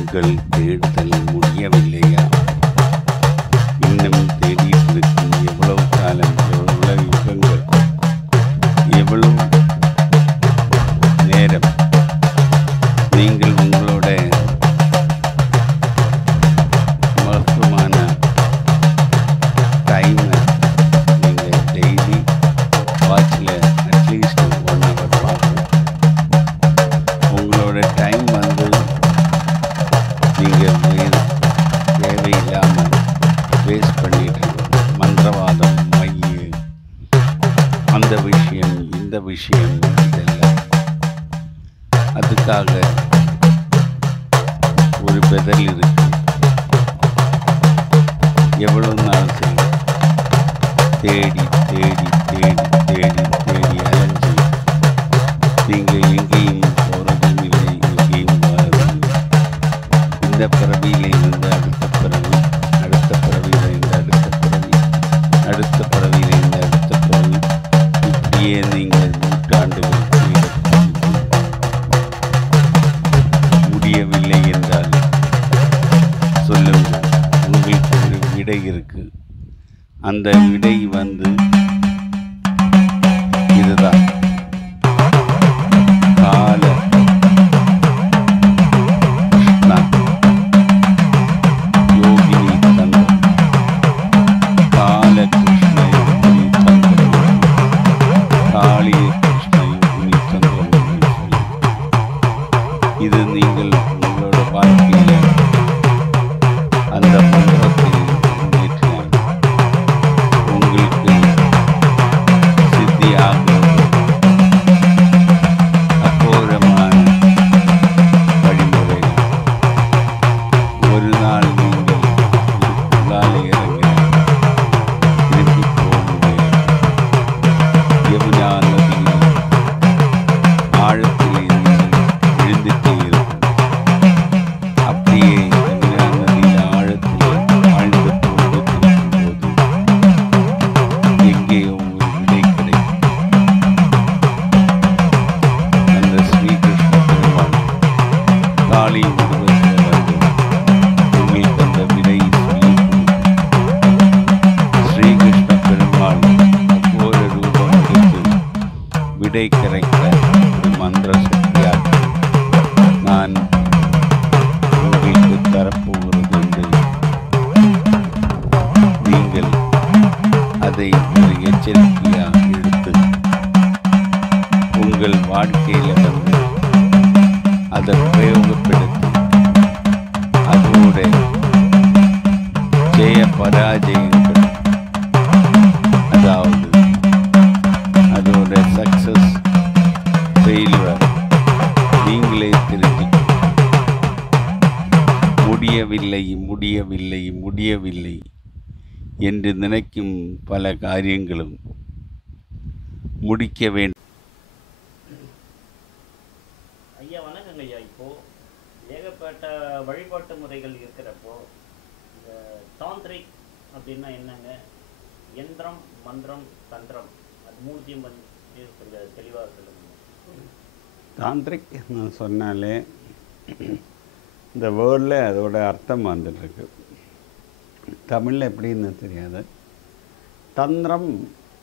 உங்கள் தேடுதல் முடியவில்லையா? இன்னும் தேடிட்டு இருக்கும் எவ்வளவு காலம், எவ்வளவு யுகங்கள், எவ்வளவு நேரம் நீங்கள் உங்களோட மருத்துவமான டைமை நீங்கள் டெய்லி வாட்சில் அட்லீஸ்ட் 1 hour பார்க்கணும். உங்களோட டைம் வந்து நீங்கள் தேவையில்லாமல் வேஸ்ட் பண்ணிட்டு மந்திரவாதம், மைய, அந்த விஷயம், இந்த விஷயம், இதெல்லாம் அதுக்காக ஒரு பெதல் இருக்கு. எவ்வளவு நாள் சரி தேடி தேடி தேடி தேடி தேடி அலைஞ்சு நீங்கள் எங்கேயும் போகிறதும் இல்லை, எங்கேயும் வாழதும் இல்லை. இந்த பிறவியில் இருந்து அடுத்த பிறவி, அடுத்த பிறவியில் இருந்து அடுத்த பிறவி, அடுத்த பிறவியில் இருந்து அடுத்த பிறவி, இப்படியே நீங்கள் நூற்றாண்டுகள் முடியவில்லை என்றால் சொல்லுங்கள், உங்களுக்கு ஒரு விடை இருக்கு. அந்த விடை வந்து இதுதான். கால கிருஷ்ணா யோகினி தந்திரம், கால கிருஷ்ண யோகினி தந்திரம், காளிய கிருஷ்ண யோகினி தந்திரம் என்று சொல்லி, இது நீங்கள் உங்களோட வாழ்க்கையில் அந்த மந்திரத்தை முன்னேற்றினால் உங்களுக்கு சித்தியாகிறது. அகோரமான வழிமுறைகள். ஒரு நாள் நீங்கள் உள்ளாலே இறங்கினால் திரும்பி போக முடியாது. யமுனா நதியில் ஆழத்தில் நீங்கள் விழுந்துட்டே இருக்கும். அப்படியே யமுனா நதியில் ஆழத்தில் ஆழ்ந்து போகும்போது எங்கேயோ ஒரு விடை கிடைக்கும். அந்த ஸ்ரீகிருஷ்ண பெருமாள் காளி உருவத்தில் வந்து உங்களுக்கு அந்த விடையை சொல்லி கொடுக்கும். ஸ்ரீகிருஷ்ண பெருமாள் ஒவ்வொரு ரூபம் எடுத்து விடை கிடைக்க ஒரு மந்திர சக்தியாக நான் உங்களுக்கு தரப்போகிறது என்று நீங்கள் அதை ஒரு எச்சரிக்கையாக எடுத்து உங்கள் வாழ்க்கையில் வந்து அதை பிரயோகப்படுத்தி அதோட ஜெய பராஜயங்கள், அதாவது அதோட சக்சஸ் ஃபெயிலுவர் நீங்களே தெரிஞ்சுக்கணும். முடியவில்லை முடியவில்லை முடியவில்லை என்று நினைக்கும் பல காரியங்களும் முடிக்க வேண்டும். ஐயா வணக்கங்க ஐயா. இப்போது ஏகப்பட்ட வழிபாட்டு முறைகள் இருக்கிறப்போ இந்த தாந்திரிக் அப்படின்னா என்னங்க? யந்திரம், மந்திரம், தந்திரம், அது மூணுத்தையும் கொஞ்சம் தெளிவாக சொல்லுங்க. தாந்திரிக் நான் சொன்னாலே இந்த வேர்டில் அதோட அர்த்தம் வந்துட்டுருக்கு. தமிழில் எப்படின்னு தெரியாது. தந்திரம்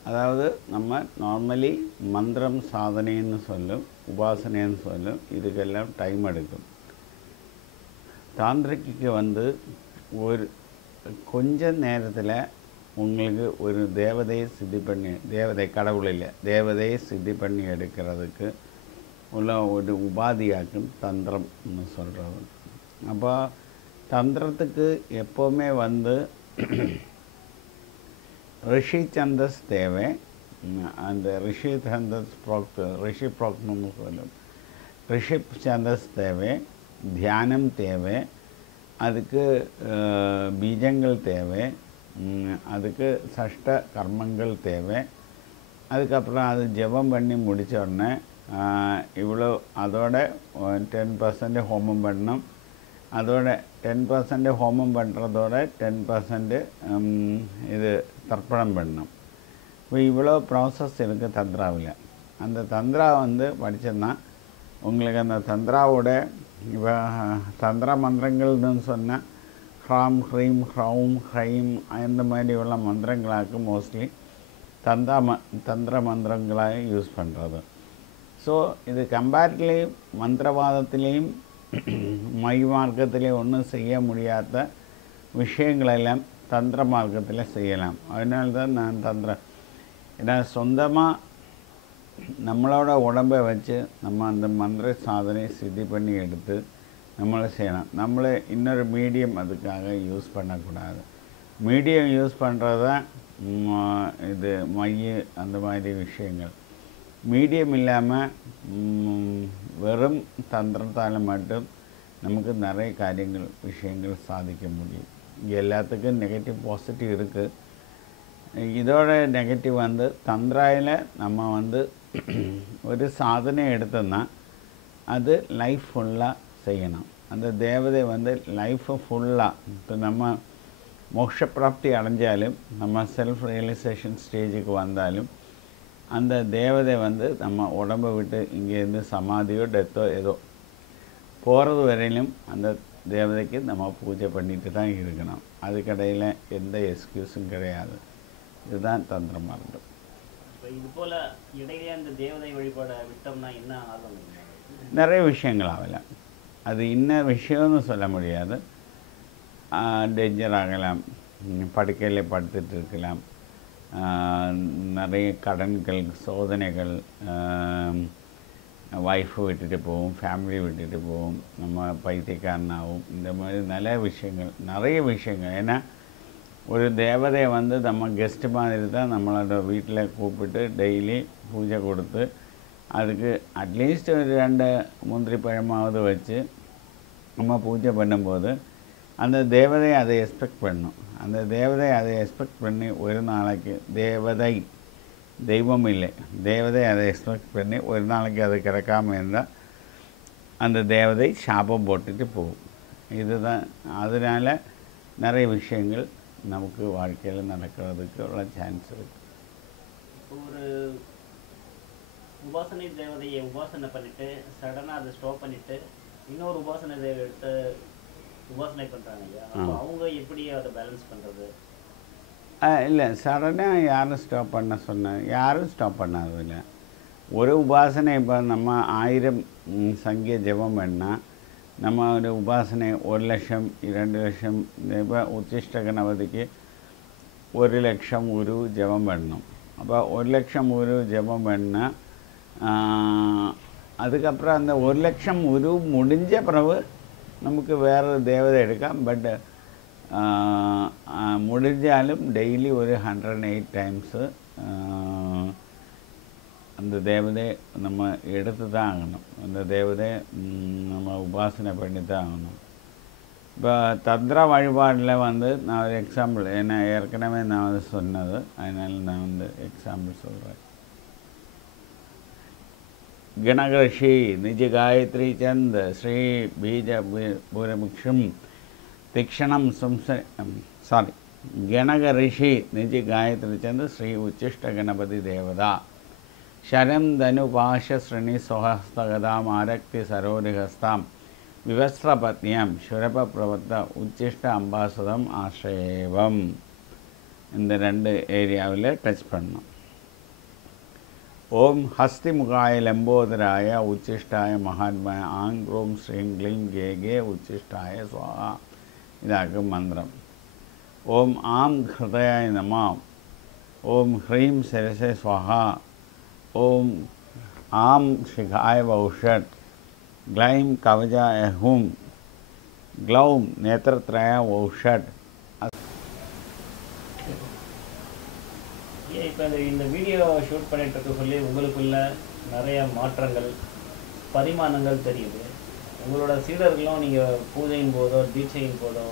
அதாவது நம்ம நார்மலி மந்திரம் சாதனைன்னு சொல்லும், உபாசனைன்னு சொல்லும். இதுக்கெல்லாம் டைம் எடுக்கும். தாந்திரிக்கு வந்து ஒரு கொஞ்ச நேரத்தில் உங்களுக்கு ஒரு தேவதையை சித்தி பண்ணி, தேவதை கடவுள் இல்லை, தேவதையை சித்தி பண்ணி எடுக்கிறதுக்கு உள்ள ஒரு உபாதியாக்கும் தந்திரம்னு சொல்கிறது. அப்போ தந்திரத்துக்கு எப்போவுமே வந்து ரிஷி சந்தஸ் தேவை. அந்த ரிஷி சந்தஸ் ரிஷி ப்ரோக்னு சொல்லும். ரிஷி சந்தஸ் தேவை, தியானம் தேவை, அதுக்கு பீஜங்கள் தேவை, அதுக்கு சஷ்ட கர்மங்கள் தேவை. அதுக்கப்புறம் அது ஜெபம் பண்ணி முடித்த உடனே இவ்வளோ அதோட 10% ஹோமம் பண்ணணும். அதோட 10% ஹோமம் பண்ணுறதோட 10% இது தர்ப்பணம் பண்ணணும். இப்போ இவ்வளோ ப்ராசஸ் இருக்குது தந்திராவில். அந்த தந்திரா வந்து படித்தோன்னா உங்களுக்கு அந்த தந்திராவோட இப்போ தந்திர மந்திரங்கள்னு சொன்னால் ஹ்ராம் ஹ்ரீம் ஹ்ரௌம் ஹ்ரைம் அந்த மாதிரி உள்ள மந்திரங்களாக்கு மோஸ்ட்லி தந்திர மந்திரங்களாக யூஸ் பண்ணுறது. ஸோ இது கம்பேரிட்டிவ்லி மந்திரவாதத்திலையும் மை மார்க்கத்திலையும் ஒன்றும் செய்ய முடியாத விஷயங்களெல்லாம் தந்திர மார்க்கத்தில் செய்யலாம். அதனால தான் நான் ஏன்னா சொந்தமாக நம்மளோட உடம்பை வச்சு நம்ம அந்த மந்திர சாதனை சித்தி பண்ணி எடுத்து நம்மளை செய்யலாம். நம்மளை இன்னொரு மீடியம் அதுக்காக யூஸ் பண்ணக்கூடாது. மீடியம் யூஸ் பண்ணுறது தான் இது மை அந்த மாதிரி விஷயங்கள். மீடியம் இல்லாமல் வெறும் தந்திரத்தால் மட்டும் நமக்கு நிறைய விஷயங்கள் சாதிக்க முடியும். எல்லாத்துக்கும் நெகட்டிவ் பாசிட்டிவ் இருக்குது. இதோட நெகட்டிவ் வந்து தந்திராயில் நம்ம ஒரு சாதனை எடுத்தோம்னா அது லைஃப் ஃபுல்லாக செய்யணும். அந்த தேவதை லைஃப்பை ஃபுல்லாக இப்போ நம்ம மோட்சப்பிராப்தி அடைஞ்சாலும் நம்ம செல்ஃப் ரியலைசேஷன் ஸ்டேஜுக்கு வந்தாலும் அந்த தேவதை நம்ம உடம்பை விட்டு இங்கேருந்து சமாதியோ டெத்தோ ஏதோ போகிறது வரையிலும் அந்த தேவதைக்கு நம்ம பூஜை பண்ணிட்டு தான் இருக்கணும். அதுக்கடையில் எந்த எக்ஸ்கியூஸும் கிடையாது. இதுதான் தந்திரமாக இருக்கும். இது போல் இடையே அந்த தேவதை வழிபாட விட்டோம்னா என்ன ஆகும்? நிறைய விஷயங்கள் ஆகலாம். அது இன்ன விஷயம்னு சொல்ல முடியாது. டேஞ்சர் ஆகலாம், படுக்கையில் படுத்துட்டு இருக்கலாம், நிறைய கடன்கள் சோதனைகள், ஒய்ஃபை விட்டுட்டு போவோம், ஃபேமிலி விட்டுட்டு போவோம், நம்ம பைத்தியக்காரனாகவும், இந்த மாதிரி நிறைய விஷயங்கள். ஏன்னா ஒரு தேவதை நம்ம கெஸ்ட்டு மாதிரி தான் நம்மளோட வீட்டில் கூப்பிட்டு டெய்லி பூஜை கொடுத்து அதுக்கு அட்லீஸ்ட் ஒரு 2 முந்திரி பழமாவது வச்சு நம்ம பூஜை பண்ணும்போது அந்த தேவதை அதை எக்ஸ்பெக்ட் பண்ணும். அந்த தேவதை அதை எக்ஸ்பெக்ட் பண்ணி ஒரு நாளைக்கு தெய்வம் இல்லை, தேவதை அதை எக்ஸ்பெக்ட் பண்ணி ஒரு நாளைக்கு அது கிடைக்காம இருந்தால் அந்த தேவதை சாபம் போட்டுட்டு போகும். இதுதான். அதனால் நிறைய விஷயங்கள் நமக்கு வாழ்க்கையில் நடக்கிறதுக்கு உள்ள சான்ஸ் இருக்குது. ஒரு உபாசனை தேவதையை உபாசனை பண்ணிவிட்டு சடனாக அதை ஸ்டாப் பண்ணிவிட்டு இன்னொரு உபாசனை தேவை எடுத்து உபாசனை பண்ணுறாங்க ஐயா, அவங்க எப்படி அதை பேலன்ஸ் பண்ணுறது? இல்லை, சடனாக யாரும் ஸ்டாப் பண்ண சொன்னாங்க? யாரும் ஸ்டாப் பண்ணாதில்லை. ஒரு உபாசனை இப்போ நம்ம 1000 சங்கிய ஜபம் பண்ணால் நம்ம ஒரு உபாசனை 1 லட்சம் 2 லட்சம் இப்போ உச்சிஷ்ட கணபதிக்கு 1 லட்சம் உரு ஜபம் பண்ணணும். அப்போ 1 லட்சம் உரு ஜபம் பண்ணால் அதுக்கப்புறம் அந்த 1 லட்சம் உரு முடிஞ்ச பிறகு நமக்கு வேறு தேவதை எடுക്കാം. பட் முடிஞ்சாலும் டெய்லி ஒரு 108 டைம்ஸு அந்த தேவதை நம்ம எடுத்து தான் ஆகணும். அந்த தேவதை நம்ம உபாசனை பண்ணி தான் ஆகணும். இப்போ தந்திர வழிபாடில் நான் ஒரு எக்ஸாம்பிள், ஏன்னா ஏற்கனவே நான் சொன்னது, அதனால் நான் எக்ஸாம்பிள் சொல்கிறேன். गणऋषि निज गायत्री चंद श्री बीज पूरमुक्षम तीक्षणम सॉरी गणग ऋषि निज गायत्री चंद श्री उच्चिष्ट गणपति देवता शरम धनुपाश श्रेणी स्वहस्तगदाम आरक्ति सरोरिहस्ताम विवस्त्रपत्न्याम शुरप प्रवत्त उच्चिष्ट अंबासदम आश्रयेवम இந்த 2 ஏரியாவில் டச் பண்ணோம். ओम हस्तिमुखाय लंबोदराय उच्चिष्टाय महात्माय आंग ग्रोम श्रीं ग्लीं गे गे उच्चिष्टाय स्वाहा इदाकु मंत्रम. ओम आम हृदयाय नमः. ओम ह्रीं शिरसे स्वाहा. ओम आम शिखाय वौषट. ग्लैं कवचाय हुं. ग्लौं नेत्रत्रय वौषट. இப்போ இந்த வீடியோ ஷூட் பண்ணிட்டு இருக்க சொல்லி உங்களுக்குள்ள நிறைய மாற்றங்கள் பரிமாணங்கள் தெரியுது. உங்களோட சீடர்களும் நீங்கள் பூஜையின் போதோ தீட்சையின் போதோ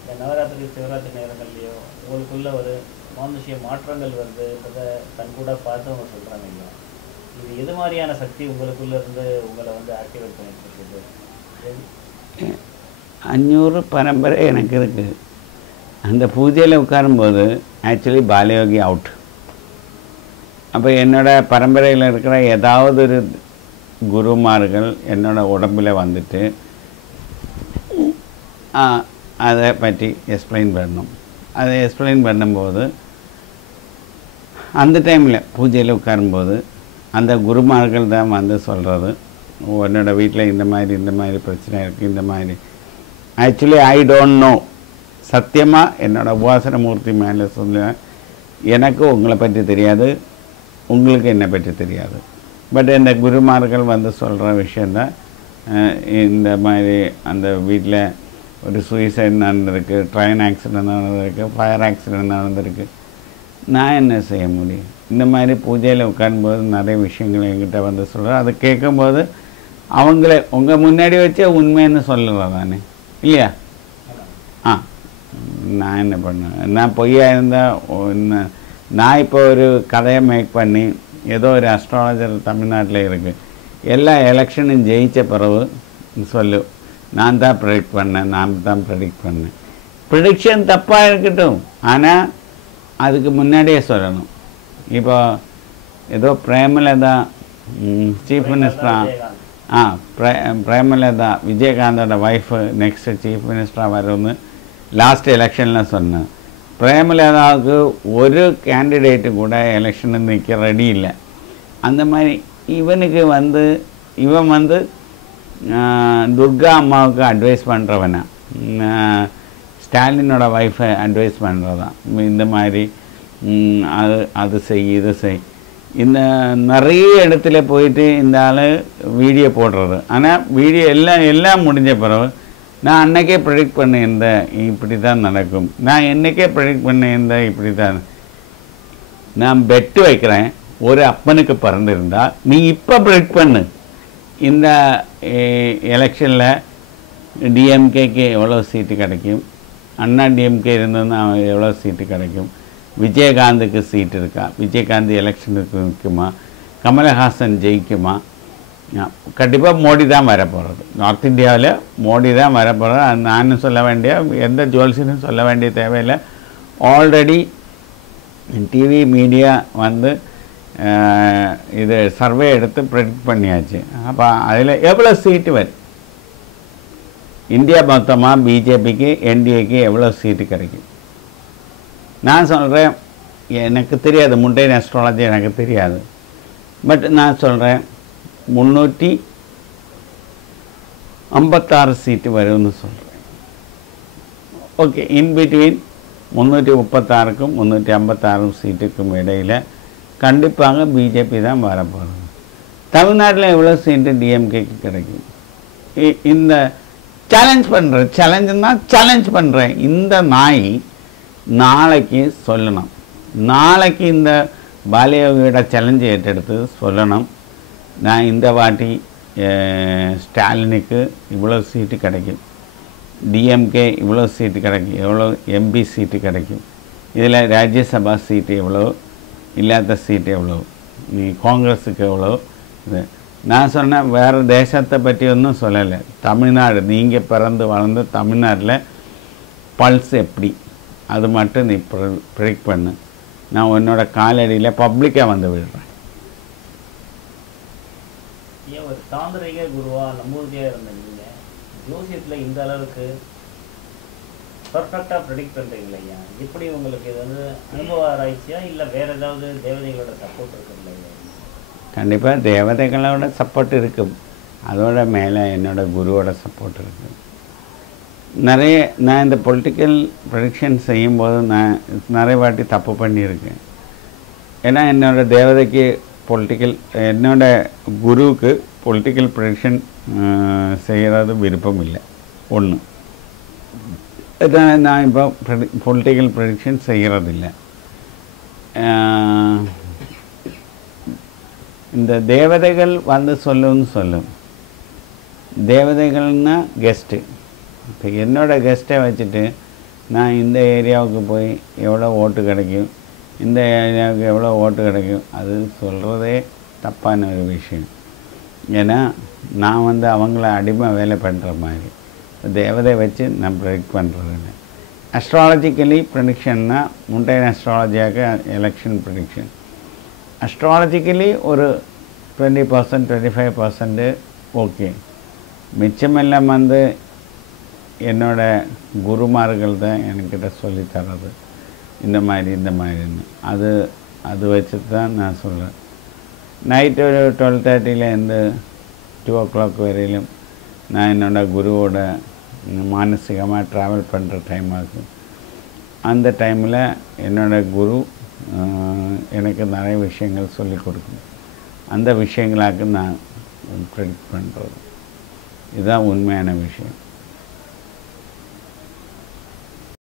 இந்த நவராத்திரி சிவராத்திரி நேரங்கள்லையோ உங்களுக்குள்ள ஒரு மானுஷிய மாற்றங்கள் வருது அதை கண் கூட பார்த்து அவங்க சொல்கிறாங்க. இல்லையா, இது எது மாதிரியான சக்தி உங்களுக்குள்ள இருந்து உங்களை ஆக்டிவேட் பண்ணிட்டு இருக்குது? 500 பரம்பரை எனக்கு இருக்குது. அந்த பூஜையில் உட்காரும்போது ஆக்சுவலி பாலயோகி அவுட். அப்போ என்னோடய பரம்பரையில் இருக்கிற ஏதாவது ஒரு குருமார்கள் என்னோடய உடம்பில் வந்துட்டு அதை பற்றி எக்ஸ்பிளைன் பண்ணணும். அதை எக்ஸ்பிளைன் பண்ணும்போது அந்த டைமில் பூஜையில் உட்காரும்போது அந்த குருமார்கள் தான் வந்து சொல்கிறது, உன்னோட வீட்டில் இந்த மாதிரி பிரச்சனை இருக்குது, இந்த மாதிரி. ஆக்சுவலி ஐ டோன்ட் நோ, சத்தியமாக என்னோடய உபாசன மூர்த்தி மேலே சொல்ல, எனக்கு உங்களை பற்றி தெரியாது, உங்களுக்கு என்னை பற்றி தெரியாது. பட் இந்த குருமார்கள் வந்து சொல்கிற விஷயந்தான், இந்த மாதிரி அந்த வீட்டில் ஒரு சூசைட் நடந்திருக்கு, ட்ரெயின் ஆக்சிடெண்ட் நடந்திருக்கு, ஃபயர் ஆக்சிடெண்ட் நடந்திருக்கு. நான் என்ன செய்ய முடியும்? இந்த மாதிரி பூஜையில் உட்காரும்போது நிறைய விஷயங்கள் என்கிட்ட வந்து சொல்கிறேன். அதை கேட்கும்போது அவங்களே உங்கள் முன்னாடி வச்சே உண்மைன்னு சொல்லலாம் தானே, இல்லையா? நான் என்ன பண்ணுவேன்? நான் பொய்யா இருந்தால் நான் இப்போ ஒரு கதையை மேக் பண்ணி ஏதோ ஒரு அஸ்ட்ராலஜர் தமிழ்நாட்டில் இருக்குது, எல்லா எலெக்ஷனும் ஜெயித்த பிறகு சொல்லு, நான் தான் ப்ரெடிக்ட் பண்ணேன். ப்ரெடிக்ஷன் தப்பாக இருக்கட்டும், ஆனால் அதுக்கு முன்னாடியே சொல்லணும். இப்போ ஏதோ பிரேமலதா சீஃப் மினிஸ்டராக பிரேமலதா விஜயகாந்தோட ஒய்ஃபு நெக்ஸ்ட்டு சீஃப் மினிஸ்டராக வரும்னு லாஸ்ட் எலெக்ஷனில் சொன்னேன். பிரேமலதாவுக்கு ஒரு கேண்டிடேட்டு கூட எலெக்ஷனில் நிற்க ரெடி இல்லை. அந்த மாதிரி இவனுக்கு வந்து இவன் வந்து துர்கா அம்மாவுக்கு அட்வைஸ் பண்ணுறவனா, ஸ்டாலினோட ஒய்ஃபை அட்வைஸ் பண்ணுறதான், இந்த மாதிரி அது செய் இது செய், இந்த நிறைய இடத்துல போயிட்டு இந்த ஆள் வீடியோ போடுறது. ஆனால் வீடியோ எல்லாம் முடிஞ்ச பிறகு நான் அன்றைக்கே ப்ரெடிக்ட் பண்ணியிருந்தேன் இப்படி தான் நடக்கும், நான் என்றைக்கே ப்ரெடிக்ட் பண்ணியிருந்தேன் இப்படி தான். நான் பெட்டு வைக்கிறேன், ஒரு அப்பனுக்கு பிறந்திருந்தால் நீ இப்போ ப்ரெடிக்ட் பண்ணு, இந்த எலெக்ஷனில் டிஎம்கேக்கு எவ்வளோ சீட்டு கிடைக்கும், அண்ணா டிஎம்கே இருந்ததுன்னா எவ்வளோ சீட்டு கிடைக்கும், விஜயகாந்துக்கு சீட் இருக்கா, விஜயகாந்த் எலெக்ஷனுக்கு நிற்குமா, கமலஹாசன் ஜெயிக்குமா? கண்டிப்பாக மோடி தான் வரப்போகிறது. நார்த் இந்தியாவில் மோடி தான் வரப்போகிறது. அது நானும் சொல்ல வேண்டிய, எந்த ஜோல்ஸினும் சொல்ல வேண்டிய தேவையில்லை. ஆல்ரெடி டிவி மீடியா வந்து இது சர்வே எடுத்து ப்ரெடிக்ட் பண்ணியாச்சு. அப்போ அதில் எவ்வளோ சீட்டு வரும், இந்தியா மொத்தமாக பிஜேபிக்கு என்டிஏக்கு எவ்வளோ சீட்டு கிடைக்கும்? நான் சொல்கிறேன், எனக்கு தெரியாது, முண்டையன் அஸ்ட்ராலஜி எனக்கு தெரியாது. பட் நான் சொல்கிறேன் 356 சீட்டு வரும்னு சொல்கிறேன். ஓகே, இன்பிட்வீன் 336க்கும் 356 சீட்டுக்கும் இடையில் கண்டிப்பாக பிஜேபி தான் வரப்போகிறது. தமிழ்நாட்டில் எவ்வளோ சீட்டு டிஎம்கேக்கு கிடைக்கும்? இந்த சேலஞ்ச் பண்ணுறேன். இந்த நாய் நாளைக்கு சொல்லணும், நாளைக்கு இந்த பாலியோகியோட சேலஞ்சை ஏற்றெடுத்து சொல்லணும், நான் இந்த வாட்டி ஸ்டாலினுக்கு இவ்வளோ சீட்டு கிடைக்கும், டிஎம்கே இவ்வளோ சீட்டு கிடைக்கும், எவ்வளோ எம்பி சீட்டு கிடைக்கும், இதில் ராஜ்யசபா சீட்டு எவ்வளோ, இல்லாத சீட்டு எவ்வளோ, நீ காங்கிரஸுக்கு எவ்வளோ. இது நான் சொன்னேன், வேறு தேசத்தை பற்றி ஒன்றும் சொல்லலை, தமிழ்நாடு, நீங்கள் பிறந்து வளர்ந்து தமிழ்நாட்டில் பல்ஸ் எப்படி, அது மட்டும் நீ ப்ரெடிக்ட் பண்ணு, நான் உன்னோட காலடியில் பப்ளிக்காக வந்து விடுறேன். ஏன் ஒரு தாந்திரிக குருவா நம்பூதியாக இருந்த நீங்கள் ஜோசியத்தில் இந்த அளவுக்கு பர்ஃபெக்டாக ப்ரெடிக்ட் பண்ணுறீங்களா ஐயா? எப்படி உங்களுக்கு இது வந்து அனுபவ ஆராய்ச்சியா இல்லை வேறு ஏதாவது தேவதைகளோட சப்போர்ட் இருக்குங்களா ஐயா? கண்டிப்பாக தேவதைகளோட சப்போர்ட் இருக்கும், அதோட மேலே என்னோட குருவோட சப்போர்ட் இருக்குது. நிறைய நான் இந்த பொலிட்டிக்கல் ப்ரெடிக்ஷன் செய்யும்போது நான் நிறைய வாட்டி தப்பு பண்ணியிருக்கேன். ஏன்னா என்னோடய தேவதைக்கு என்னோட குருவுக்கு பொலிட்டிக்கல் ப்ரெடிக்ஷன் செய்கிறது விருப்பம் இல்லை. ஒன்று, நான் இப்போ பொலிட்டிக்கல் ப்ரெடிக்ஷன் செய்கிறதில்ல. இந்த தேவதைகள் வந்து சொல்லும், தேவதைகள்னால் கெஸ்ட்டு. இப்போ என்னோடய கெஸ்ட்டை வச்சுட்டு நான் இந்த ஏரியாவுக்கு போய் எவ்வளோ ஓட்டு கிடைக்கும், இந்த ஏரியாவுக்கு எவ்வளோ ஓட்டு கிடைக்கும், அது சொல்கிறதே தப்பான ஒரு விஷயம். ஏன்னா நான் வந்து அவங்கள அடிமை வேலை பண்ணுற மாதிரி, தேவதை வச்சு நான் ப்ரெடிக்ட் பண்ணுறதில்ல. அஸ்ட்ராலஜிக்கலி ப்ரெடிக்ஷன்னா முண்டையன் அஸ்ட்ராலஜியாக எலெக்ஷன் ப்ரெடிக்ஷன். அஸ்ட்ராலஜிக்கலி ஒரு 20% 25% ஓகே, மிச்சமெல்லாம் வந்து என்னோடய குருமார்கள் தான் என்கிட்ட சொல்லித்தரது இந்த மாதிரின்னு அது வச்சு தான் நான் சொல்கிறேன். நைட்டு ஒரு 12:30லேருந்து 2 o'clock வரையிலும் நான் என்னோடய குருவோட மானசீகமாக ட்ராவல் பண்ணுற டைம் ஆகும். அந்த டைமில் என்னோடய குரு எனக்கு நிறைய விஷயங்கள் சொல்லிக் கொடுக்கணும். அந்த விஷயங்களாக்கு நான் ப்ரெடிக்ட் பண்ணுறது இதுதான் உண்மையான விஷயம்.